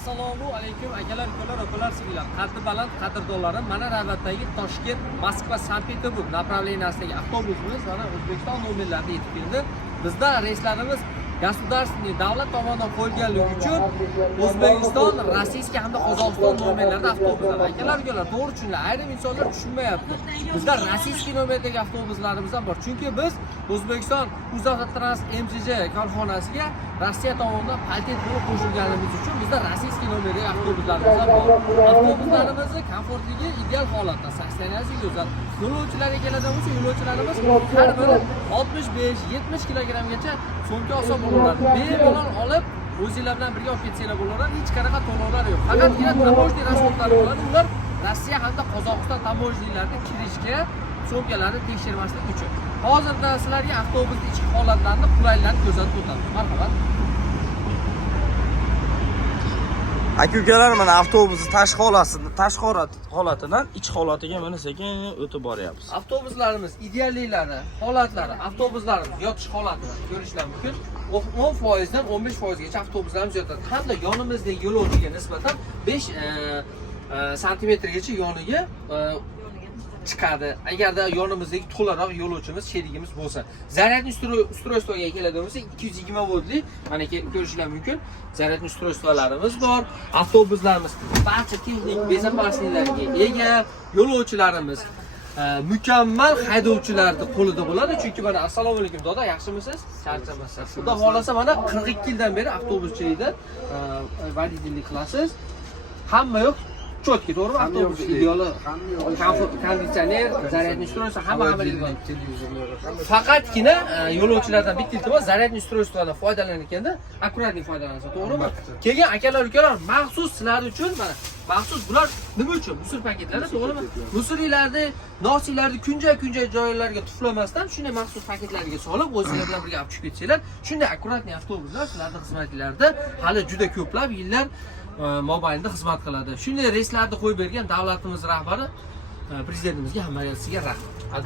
Assalomu alaykum akalar, ukalar, opalar, singillar. Qaddi baland qadrdonlarim, mana navbatdagi Toshkent, Moskva, Sankt-Peterburg направлениyasidagi avtobusimiz mana O'zbekiston nomerlarida yetib keldi. Bizda reyslarimiz государственный davlat tomonidan qo'yilganligi uchun O'zbekiston, Rossiya hamda Qozog'iston nomerlarida avtobuslar. Akalar, ukalar, to'g'ri tushuninglar. Ayrim insonlar tushunmayapti. Bizda rossiyskiy nomerdagi avtobuslarimiz ham bor. Chunki biz O'zbekiston Uzavtotrans MCJ korxonasiga Rossiya tomonidan patent bo'lib qo'shilganimiz uchun bizda rossiyskiy nomerdagi avtobuslarimiz ham bor. Avtobuslarimizni komfortligi ideal holatda, saksanasi go'zal. Yo'lovchilarga keladigan bo'lsa, yo'lovchilarimiz har biri 65-70 kilogrammgacha so'mka olsa bo'laveradi. Bemalol olib o'zinglar bilan birga olib ketsanglar bo'laveradi. Hech qanaqa to'lovlar yo'q. Faqatgina tamoshli rasxodlari bo'ladi. Ular Rossiya hamda Qozog'iston tamojnilarida kirishga so'mkalarni tekshirmaslik uchun. Hozirda sizlarga avtobusning ichki holatlarini, qulayliklarni ko'rsatib o'taman. Marhamat. Aka-ukalar, mana avtobusning tashqi holatidan ichki holatiga mana sekin o'tib boryapmiz. Avtobuslarimiz idealliklari, holatlari, avtobuslarimiz yotish holatini ko'rishlar mumkin. 10% dan 15% gacha avtobuslarimiz yotadi. Hamda yonimizdagi yo'lovchiga nisbatan 5 santimetrgacha yoniga chiqadi. Agarda yonimizdagi to'laroq yo'lovchimiz sherigimiz bo'lsa, zaryadniy ustroystoga keladigan bo'lsa 220 voltlik mana ko'rishlar mumkin. Zaryadniy ustroystolarimiz bor. Avtobuslarimiz barcha texnik bezopasliklarga ega. Yo'lovchilarimiz mukammal haydovchilarning qo'lida bo'ladi. Chunki mana assalomu alaykum doda, yaxshimisiz? Charchamasiz. Xudo xolasa mana 42 yildan beri avtobuschilikda vodiylik qilasiz. Hamma yo'q cho'tki, to'g'rimi? Avtobus ideali, konditsioner, zaryadniy ustroyство, hamma amaliyot. Faqatgina yo'lovchilardan bitta iltimos, zaryadniy ustroyствоdan foydalanayotganda akkuratlik foydalansa, to'g'rimi? Keyin akalar, ukalar, maxsus sizlar uchun mana maxsus bular nima uchun? Musor paketlari, to'g'rimi? Musorlarni, nosiylarni kunja joylarga tuflamasdan shunday maxsus paketlarga solib, o'zingizlar bilan birga olib chiqib ketsanglar, shunday akkuratniy avtobuslar sizlarning xizmatlaringizda hali juda ko'plab yillar mobaynida xizmat qiladi. Shunday reyslarni qo'yib bergan davlatimiz rahbari prezidentimizga, hamma rahmat.